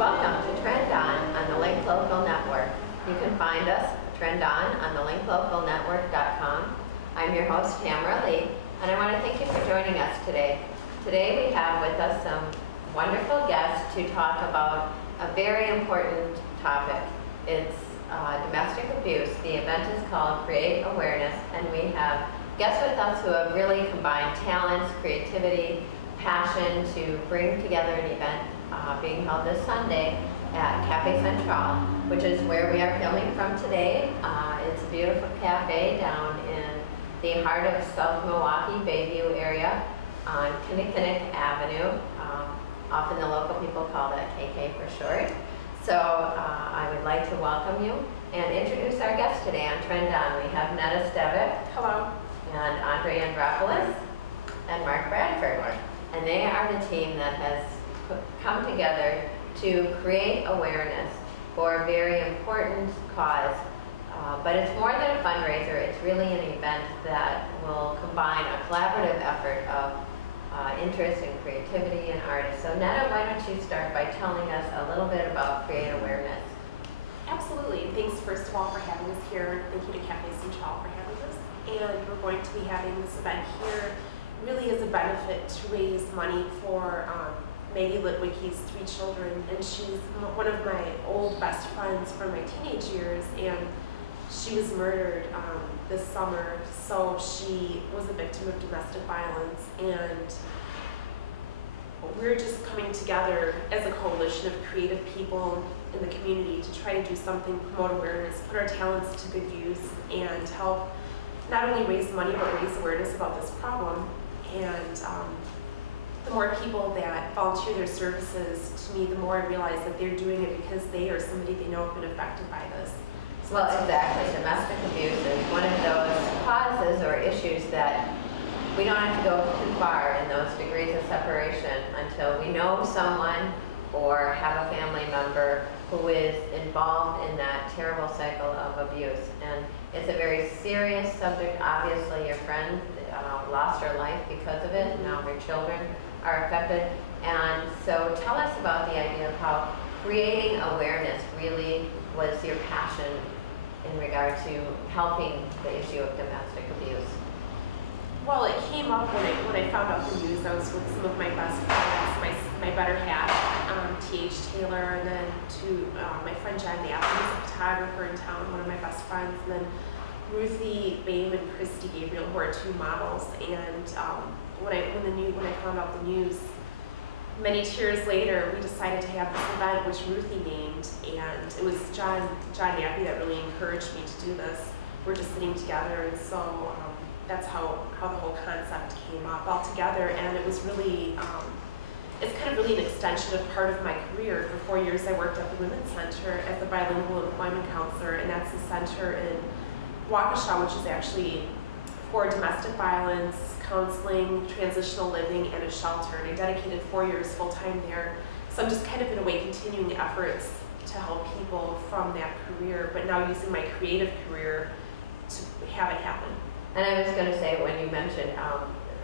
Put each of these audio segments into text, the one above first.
Welcome to Trend On the Link Local Network. You can find us, Trend On the linklocalnetwork.com. I'm your host, Tamara, Leigh, and I want to thank you for joining us today. Today we have with us some wonderful guests to talk about a very important topic. It's domestic abuse. The event is called Create Awareness, and we have guests with us who have really combined talents, creativity, passion to bring together an event being held this Sunday at Cafe Centraal, which is where we are filming from today. It's a beautiful cafe down in the heart of South Milwaukee, Bayview area on Kinnikinnick Avenue. Often the local people call that KK for short. So I would like to welcome you and introduce our guests today on Trend On. We have Neda Stevic. Hello. And Andropolis and Mark Bradford. Hi. And they are the team that has come together to create awareness for a very important cause. But it's more than a fundraiser, it's really an event that will combine a collaborative effort of interest and creativity and artists. So Neda, why don't you start by telling us a little bit about Create Awareness? Absolutely. Thanks first of all for having us here. Thank you to Cafe Centraal for having us. And we're going to be having this event here really as a benefit to raise money for Maggie Litwicki's 3 children. And she's one of my old best friends from my teenage years, and she was murdered this summer. So she was a victim of domestic violence, and we're just coming together as a coalition of creative people in the community to try to do something, promote awareness, put our talents to good use, and help not only raise money but raise awareness about this problem. And the more people that volunteer their services to me, the more I realize that they're doing it because they or somebody they know have been affected by this. So well, exactly. Domestic abuse is one of those causes or issues that we don't have to go too far in those degrees of separation until we know someone or have a family member who is involved in that terrible cycle of abuse. And it's a very serious subject. Obviously, your friend lost her life because of it, and now her children are affected. And so tell us about the idea of how creating awareness really was your passion in regard to helping the issue of domestic abuse. Well, it came up when I found out the news. I was with some of my best friends, my better half, T.H. Taylor, and then my friend John Knapp, who's a photographer in town, one of my best friends, and then Ruthie Bain and Christy Gabriel, who are 2 models. And when I found out the news, many years later, we decided to have this event, which Ruthie named, and it was John Knapp that really encouraged me to do this. We're just sitting together, and so that's how the whole concept came up all together. And it was really, it's kind of really an extension of part of my career. For 4 years, I worked at the Women's Center as a bilingual employment counselor, and that's a center in Waukesha, which is actually for domestic violence, counseling, transitional living, and a shelter. And I dedicated 4 years full-time there. So I'm just kind of in a way continuing efforts to help people from that career, but now using my creative career to have it happen. And I was going to say, when you mentioned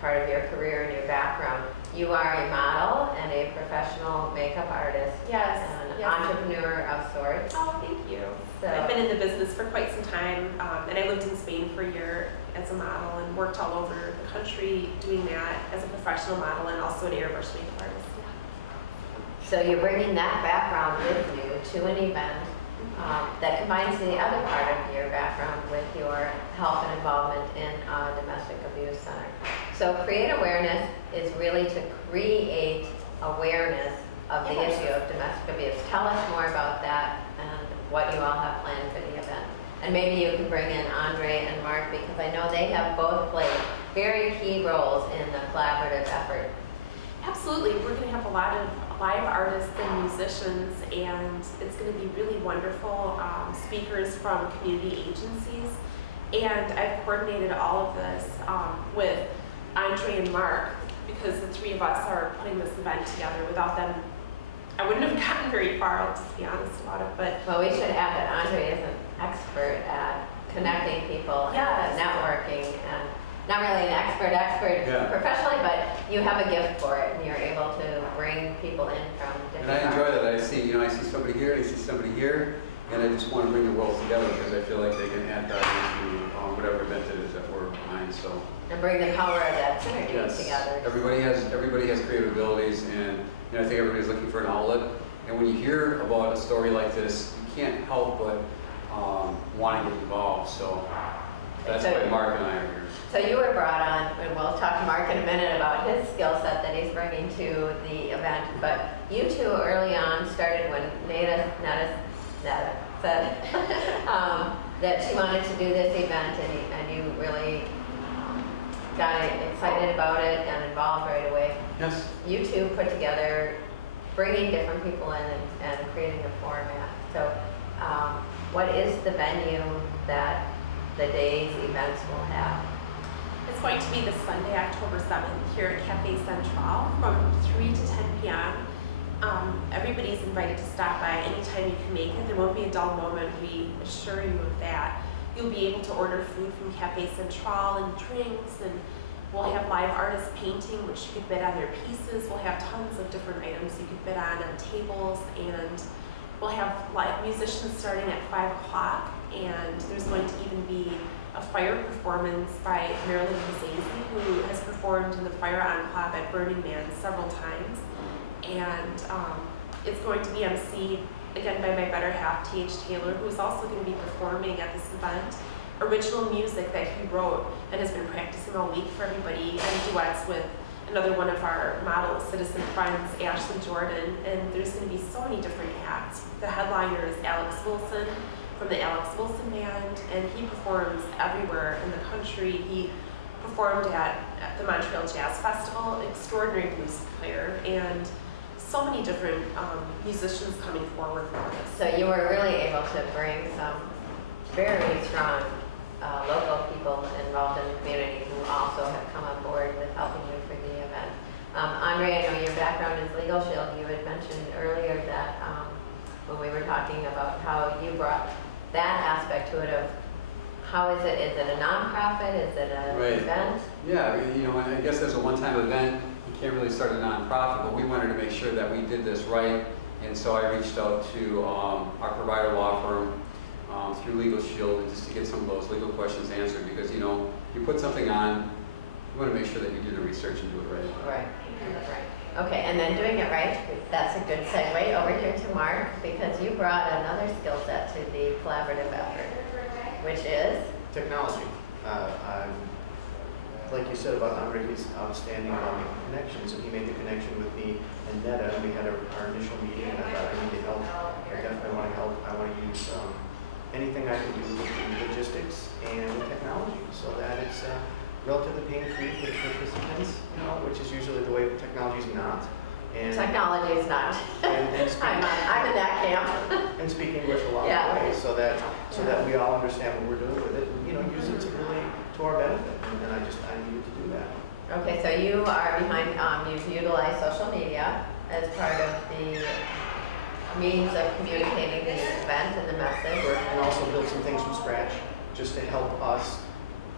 part of your career and your background, you are a model and a professional makeup artist. Yes. And yes. Entrepreneur of sorts. Oh, thank you. So I've been in the business for quite some time, and I lived in Spain for a year as a model and worked all over the country doing that as a professional model and also an airbrush makeup artist. Yeah. So you're bringing that background with you to an event that combines the other part of your background with your help and involvement in a domestic abuse center. So Create Awareness is really to create awareness of the issue of domestic abuse. Tell us more about that and what you all have planned for the event. And maybe you can bring in Andre and Mark, because I know they have both played very key roles in the collaborative effort. Absolutely. We're going to have a lot of live artists and musicians, and it's going to be really wonderful speakers from community agencies. And I've coordinated all of this with Andre and Mark, because the 3 of us are putting this event together. Without them, I wouldn't have gotten very far, I'll just be honest about it. But well, we should add that Andre is an expert at connecting people and networking, and not really an expert professionally, but you have a gift for it, and you're able to bring people in from different. And I enjoy that. I see somebody here, I see somebody here, and I just want to bring the worlds together because I feel like they can add value to whatever event it is that we're behind. So. And bring the power of that synergy together. Everybody has creative abilities, and I think everybody's looking for an outlet. And when you hear about a story like this, you can't help but want to get involved. So that's why Mark and I are here. So you were brought on, and we'll talk to Mark in a minute about his skill set that he's bringing to the event. But you two early on started when Neda said that she wanted to do this event, and you really got excited about it and involved right away. Yes. You two put together bringing different people in and creating a format. So what is the venue that the day's events will have? It's going to be this Sunday, October 7th, here at Cafe Centraal from 3 to 10 p.m. Everybody's invited to stop by anytime you can make it. There won't be a dull moment, we assure you of that. You'll be able to order food from Cafe Centraal and drinks, and we'll have live artists painting, which you could bid on their pieces. We'll have tons of different items you could bid on tables, and we'll have live musicians starting at 5 o'clock, and there's going to even be a fire performance by Marilyn Zazie, who has performed in the Fire Enclave at Burning Man several times. And it's going to be emceed again by my better half, T.H. Taylor, who's also going to be performing at this event original music that he wrote and has been practicing all week for everybody, and duets with another one of our model citizen friends, Ashley Jordan. And there's going to be so many different acts. The headliner is Alex Wilson from the Alex Wilson Band, and he performs everywhere in the country. He performed at the Montreal Jazz Festival, extraordinary blues player, and so many different musicians coming forward for this. So you were really able to bring some very strong local people involved in the community who also have come on board with helping you for the event. Andre, I know your background is Legal Shield. You had mentioned earlier that when we were talking about how you brought that aspect to it of how is it a nonprofit? Is it an event? Yeah, and I guess as a one-time event, you can't really start a nonprofit, but we wanted to make sure that we did this right. And so I reached out to our provider law firm through Legal Shield just to get some of those legal questions answered, because you put something on, you want to make sure that you do the research and do it right. Right. Okay, and then doing it right, that's a good segue over here to Mark, because you brought another skill set to the collaborative effort, which is? Technology. Like you said about Andre, he's outstanding about making connections, and he made the connection with me and Neda, and we had our initial meeting, and I thought I need to help. I definitely want to help. I want to use anything I can do with logistics and with technology so that it's relatively pain-free for the participants, which is usually the way technology is not. And technology is not. And I'm in that camp. And speak English along the way, so that we all understand what we're doing with it, and use it to our benefit. And I needed to do that. Okay, so you are behind. You've utilized social media as part of the means of communicating the event and the message. And also build some things from scratch, just to help us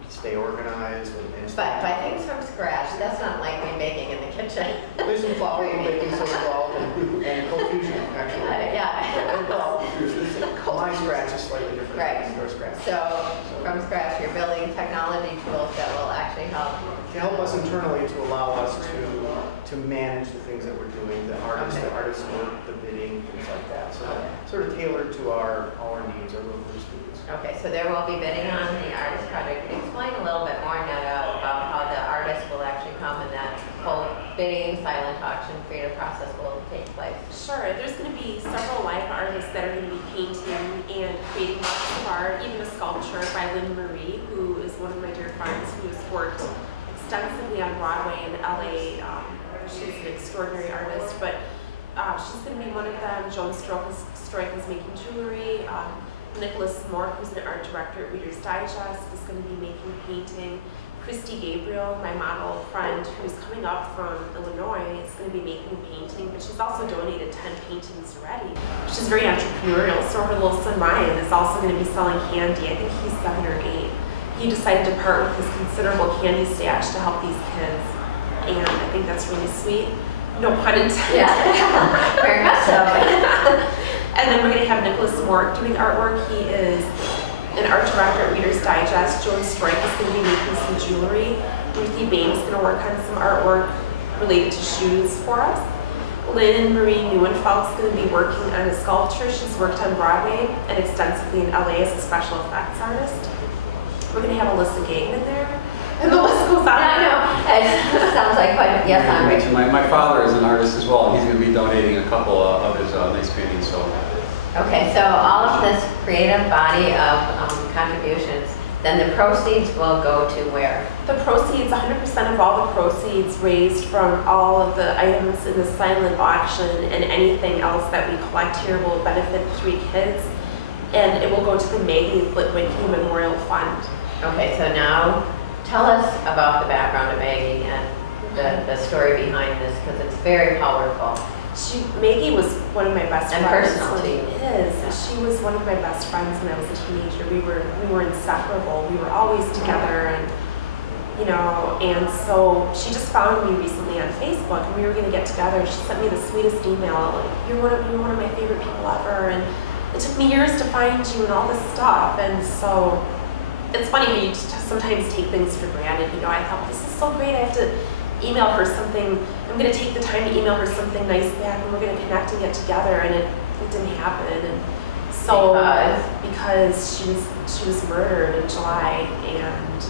stay organized and But by things from scratch, that's not like me baking in the kitchen. There's some flour and baking soda involved and cold fusion, actually. My scratch is slightly different than your scratch. So from scratch, you're building technology tools that will actually help. To help us internally, to allow us to manage the things that we're doing, the artist work, the bidding, things like that. So sort of tailored to our needs, our local students. Okay, so there will be bidding on the artist project. Explain a little bit more, Neda, about how the artist will actually come and that whole bidding, silent auction, creative process will take place. Sure, there's going to be several live artists that are going to be painting and creating works of art, even a sculpture by Lynn Marie, who is one of my dear friends who has worked extensively on Broadway in LA. She's an extraordinary artist, but she's going to be one of them. Joan Stroik is making jewelry. Nicholas Moore, who's an art director at Reader's Digest, is going to be making painting. Christy Gabriel, my model friend, who's coming up from Illinois, is going to be making painting, but she's also donated 10 paintings already. She's very entrepreneurial, so her little son Ryan is also going to be selling candy. I think he's 7 or 8. he decided to part with his considerable candy stash to help these kids, and I think that's really sweet. No pun intended. Yeah, very much so. And then we're going to have Nicholas Moore doing artwork. He is an art director at Reader's Digest. Joan Strike is going to be making some jewelry. Ruthie Bain is going to work on some artwork related to shoes for us. Lynn Marie Neuenfeld is going to be working on a sculpture. She's worked on Broadway and extensively in LA as a special effects artist. We're going to have Alyssa Gang in there. And the list goes on. I know. It sounds like quite, yes, I Andre. mentioned my father is an artist as well, and he's going to be donating a couple of his nice paintings. So. Okay, so all of this creative body of contributions, then the proceeds will go to where? The proceeds, 100% of all the proceeds raised from all of the items in the silent auction and anything else that we collect here will benefit 3 kids, and it will go to the Maggie Litwicki Memorial Fund. Okay, so now tell us about the background of Maggie and the story behind this, because it's very powerful. Maggie was one of my best and friends. Personal to you. She was one of my best friends when I was a teenager. We were inseparable. We were always together, and and so she just found me recently on Facebook, and we were going to get together. She sent me the sweetest email, like, you're one of my favorite people ever, and it took me years to find you and all this stuff. And so it's funny how you just sometimes take things for granted. I thought, this is so great. I have to email her something. I'm going to take the time to email her something nice back, and we're going to connect and get together, and it didn't happen. And so because she was murdered in July, and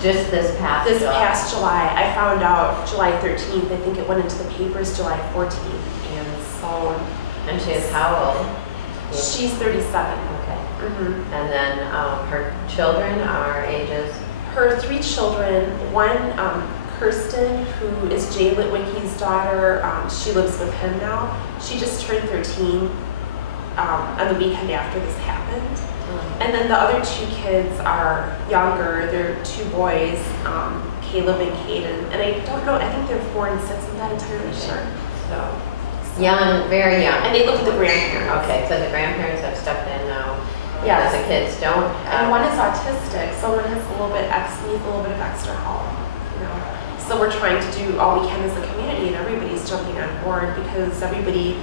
just this past July, I found out July 13th. I think it went into the papers July 14th, and so. And she is how old? She's 37. Okay. And then her children are ages? Her 3 children. One, Kirsten, who is Jay Litwicki's daughter, she lives with him now. She just turned 13 on the weekend after this happened. And then the other 2 kids are younger. They're 2 boys, Caleb and Caden. And I don't know, I think they're 4 and 6. I'm not entirely sure. So young, very young. And they live with the grandparents. Okay, so the grandparents have stepped in now. Yes. The kids don't. And one is autistic, so one has a little bit needs a little bit of extra help. So we're trying to do all we can as a community, and everybody's jumping on board, because everybody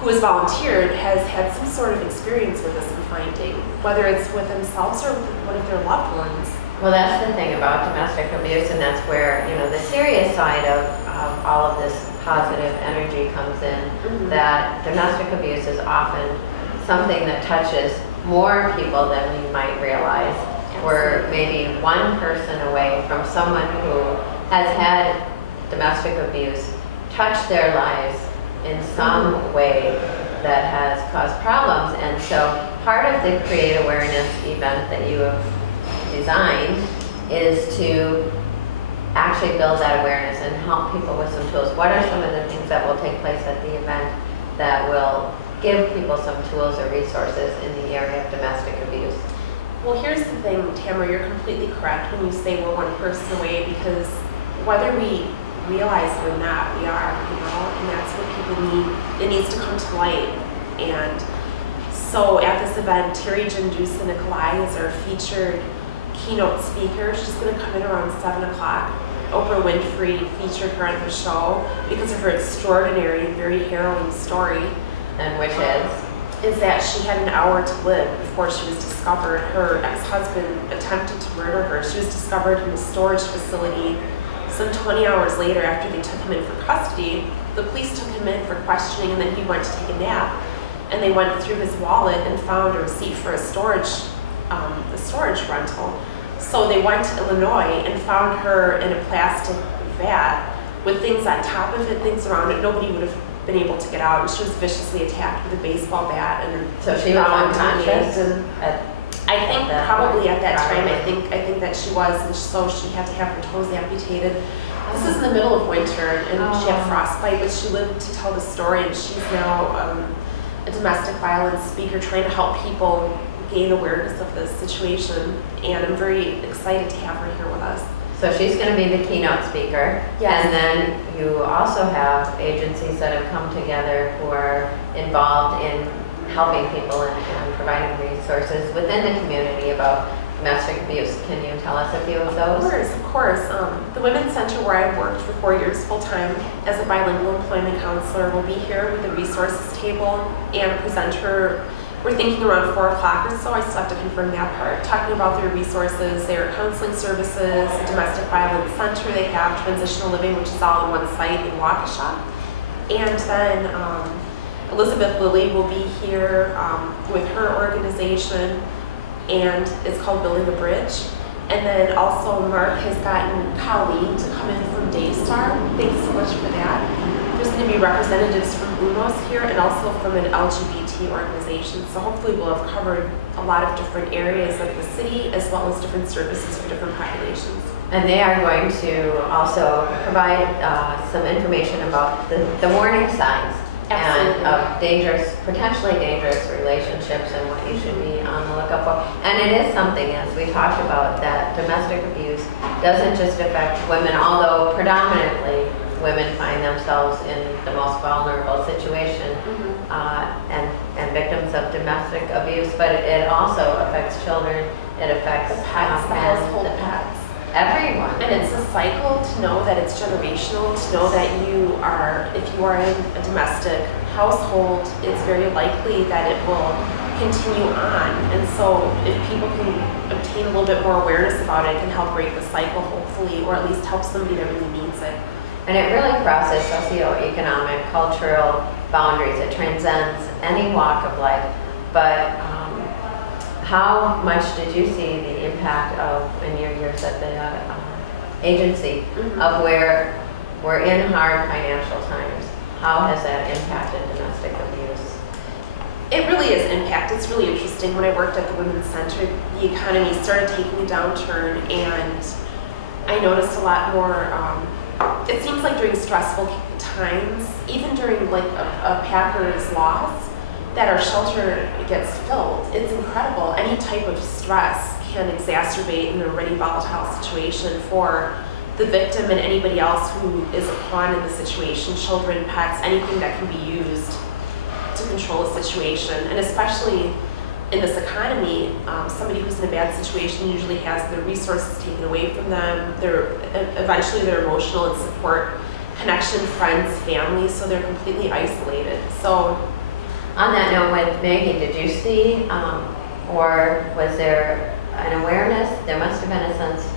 who has volunteered has had some sort of experience with this and finding, whether it's with themselves or with one of their loved ones. Well, that's the thing about domestic abuse, and that's where the serious side of all of this positive energy comes in. That domestic abuse is often something that touches more people than we might realize. Absolutely. We're maybe one person away from someone who has had domestic abuse touch their lives in some way that has caused problems. And so part of the Create Awareness event that you have designed is to actually build that awareness and help people with some tools. What are some of the things that will take place at the event that will give people some tools or resources in the area of domestic abuse? Well, here's the thing, Tamara, you're completely correct when you say we're one person away, because whether we realize it or not, we are, and that's what people need. It needs to come to light. And so at this event, Terry Jandusa Nikolai is our featured keynote speaker. She's going to come in around 7 o'clock. Oprah Winfrey featured her on her show because of her extraordinary and very harrowing story. And which is that she had an hour to live before she was discovered. Her ex-husband attempted to murder her. She was discovered in a storage facility some 20 hours later after they took him in for custody. The police took him in for questioning, and then he went to take a nap. And they went through his wallet and found a receipt for a storage rental. So they went to Illinois and found her in a plastic vat with things on top of it, things around it. Nobody would have been able to get out. And she was viciously attacked with a baseball bat. And so she was unconscious. I think probably at that time, I think that she was, and so she had to have her toes amputated. This is in the middle of winter, and she had frostbite, but she lived to tell the story, and she's now a domestic violence speaker trying to help people gain awareness of this situation, and I'm very excited to have her here with us. So she's going to be the keynote speaker. Yes. And then you also have agencies that have come together who are involved in helping people and providing resources within the community about domestic abuse. Can you tell us a few of those? Of course. The Women's Center where I've worked for 4 years full-time as a bilingual employment counselor will be here with a resources table and a presenter. We're thinking around 4 o'clock or so. I still have to confirm that part. Talking about their resources, their counseling services, a domestic violence center they have, transitional living, which is all in one site in Waukesha. And then Elizabeth Lilly will be here with her organization, and it's called Building a Bridge. And then also Mark has gotten Colleen to come in from Daystar. Thanks so much for that. There's going to be representatives from UNOS here and also from an LGBT organization. So hopefully we'll have covered a lot of different areas of the city as well as different services for different populations. And they are going to also provide some information about the warning signs. Absolutely. And of potentially dangerous relationships and what you should be on the lookout for. And it is something, as we talked about, that domestic abuse doesn't just affect women, although predominantly women find themselves in the most vulnerable situation and victims of domestic abuse, but it also affects children, it affects the pets, the household pets. Everyone. And it's a cycle to know that it's generational, to know that if you are in a domestic household, it's very likely that it will continue on. And so if people can obtain a little bit more awareness about it, it can help break the cycle, hopefully, or at least help somebody that really needs it. And it really crosses socioeconomic, cultural boundaries. It transcends any walk of life. But how much did you see the impact of, in your years at the agency, of where we're in hard financial times? How has that impacted domestic abuse? It really is impact. It's really interesting. When I worked at the Women's Center, the economy started taking a downturn, and I noticed a lot more. It seems like during stressful times, even during like a Packers loss, that our shelter gets filled. It's incredible. Any type of stress can exacerbate an already volatile situation for the victim and anybody else who is a pawn in the situation, children, pets, anything that can be used to control a situation. And especially in this economy, somebody who's in a bad situation usually has their resources taken away from them, eventually their emotional and support connection, friends, family, so they're completely isolated. So on that note, with Maggie, did you see, or was there an awareness? There must have been a sense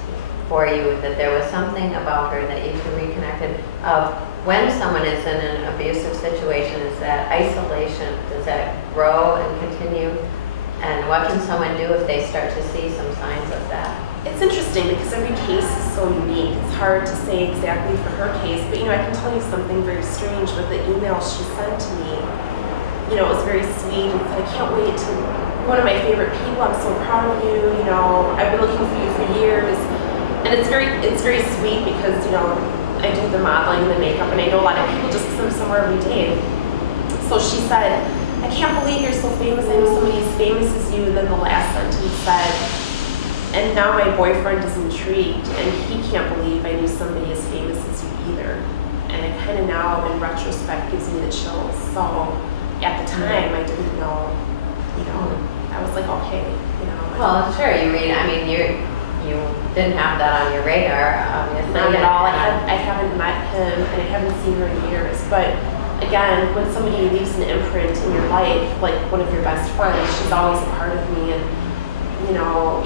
for you that there was something about her that you two reconnected of when someone is in an abusive situation. Is that isolation? Does that grow and continue? And what can someone do if they start to see some signs of that? it's interesting because every case is so unique. It's hard to say exactly for her case, but I can tell you something very strange with the email she sent to me. It was very sweet and said, I can't wait to, one of my favorite people, I'm so proud of you, I've been looking for you for years. And it's very sweet because, I do the modeling and the makeup, and I know a lot of people just because I'm somewhere every day. So she said, I can't believe you're so famous. I know somebody as famous as you. And then the last sentence said, and now my boyfriend is intrigued, and he can't believe I knew somebody as famous as you either. And it kind of now, in retrospect, gives me the chills. So at the time, I didn't know, I was like, okay, Well, sure. You didn't have that on your radar, obviously. Not at all. I haven't met him, and I haven't seen her in years. But again, when somebody leaves an imprint in your life, like one of your best friends, she's always a part of me. And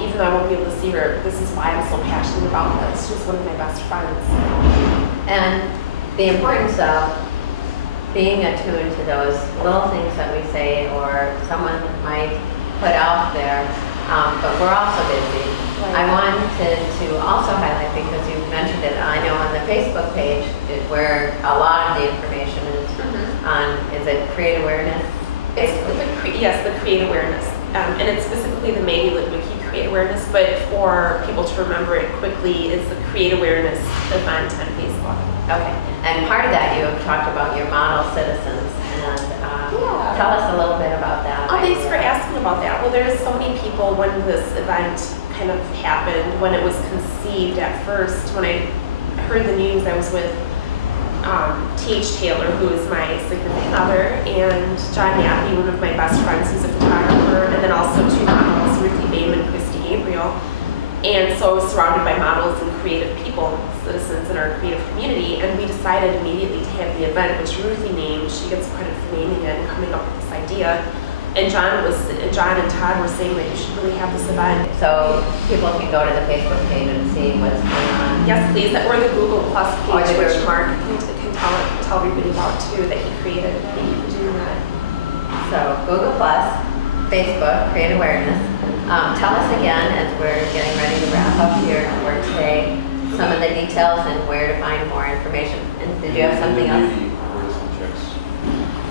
even though I won't be able to see her, this is why I'm so passionate about this. She's one of my best friends. And the importance of being attuned to those little things that we say or someone might put out there, but we're also busy. Right. I wanted to also highlight, because you mentioned it, I know on the Facebook page where a lot of the information is on, is it Create Awareness? It's the Create Awareness. And it's specifically the Maggie Litwicki Create Awareness, but for people to remember it quickly, it's the Create Awareness event on Facebook. Okay. And part of that, you have talked about your model citizens, and tell us a little bit about that. Oh, thanks for asking about that. Well, there's so many people when this event kind of happened, when it was conceived at first. When I heard the news, I was with T.H. Taylor, who is my significant other, and John Yappy, one of my best friends, who's a photographer, and then also two models, Ruthie Baim and Christy Gabriel. And so I was surrounded by models and creative people, citizens in our creative community, and we decided immediately to have the event, which Ruthie named. She gets credit for naming it and coming up with this idea. And John and Todd were saying that you should really have this event. So people can go to the Facebook page and see what's going on. Yes, please. Or the Google Plus Or page, the which Google. Mark can tell everybody about too, that he created. Thank you for doing that. So Google Plus, Facebook, create awareness. Tell us again, as we're getting ready to wrap up here for today, some of the details and where to find more information. And did you have something else?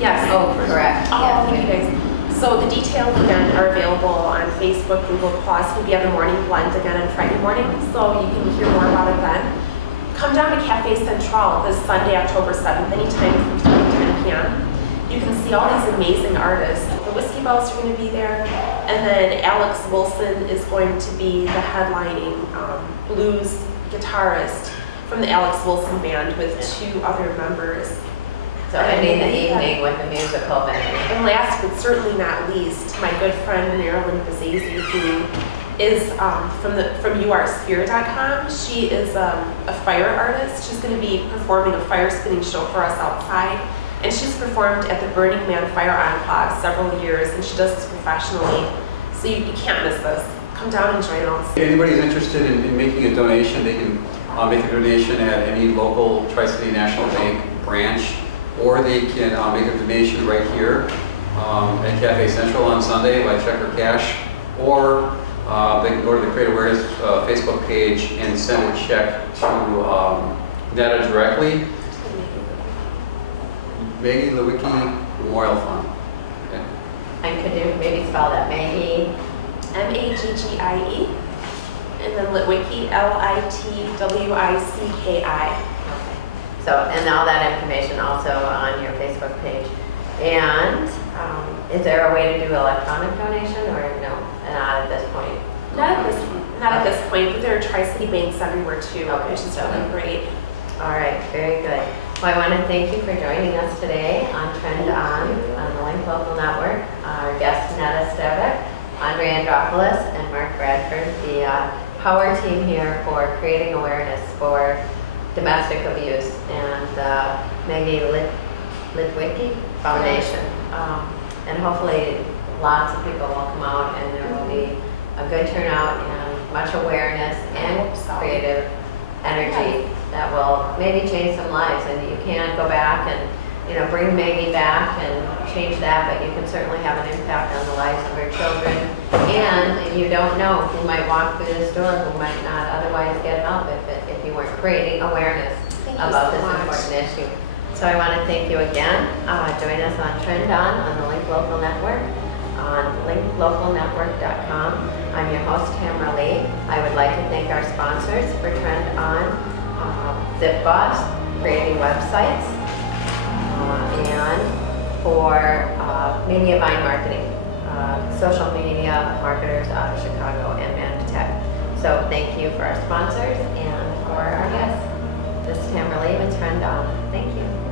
Yes. Oh, correct. Oh, Yes. thank you guys. So the details again are available on Facebook, Google Plus. We'll be on the morning blend again on Friday morning, so you can hear more about it then. Come down to Cafe Centraal this Sunday, October 7th, anytime from 3 to 10 p.m. You can see all these amazing artists. The Whiskey Bells are going to be there, and then Alex Wilson is going to be the headlining blues guitarist from the Alex Wilson Band with 2 other members. So ending the evening with a musical venue. And last but certainly not least, my good friend Marilyn Bazazi, who is from yoursphere.com. She is a fire artist. She's going to be performing a fire spinning show for us outside. And she's performed at the Burning Man Fire Enclave several years, and she does this professionally. So you can't miss this. Come down and join us. If anybody's interested in making a donation, they can make a donation at any local Tri-City National Bank branch, or they can make a donation right here at Cafe Central on Sunday by check or cash, or they can go to the Create Awareness Facebook page and send a check to Neda directly. Maggie Litwicki Memorial Fund. Okay. And could you maybe spell that? Maggie? Maggie, and then Litwicki, Litwicki. Okay. So, and all that information also on your Facebook page. And is there a way to do electronic donation, or no? Not at this point? Not at this point, but there are Tri-City banks everywhere too, Okay, which is so really great. All right, very good. Well, I want to thank you for joining us today on Trend On the Link Local Network. Our guests, Neda Stevic, Andropolis, and Mark Bradford, the power team here for creating awareness for domestic abuse, and Maggie Litwicki Foundation. And hopefully lots of people will come out, and there will be a good turnout and much awareness and creative energy that will maybe change some lives. And you can't go back and bring Maggie back and change that, but you can certainly have an impact on the lives of your children. And you don't know who might walk through this door who might not otherwise get help if you weren't creating awareness about this important issue. So I want to thank you again. Join us on Trend On the Link Local Network, on linklocalnetwork.com. I'm your host, Tamara Leigh. I would like to thank our sponsors for Trend On, Zip Boss, creating websites, and for Media Vine Marketing, social media marketers out of Chicago and Manatee. So thank you for our sponsors and for our guests. This is Tamara Leigh with Trend On. Thank you.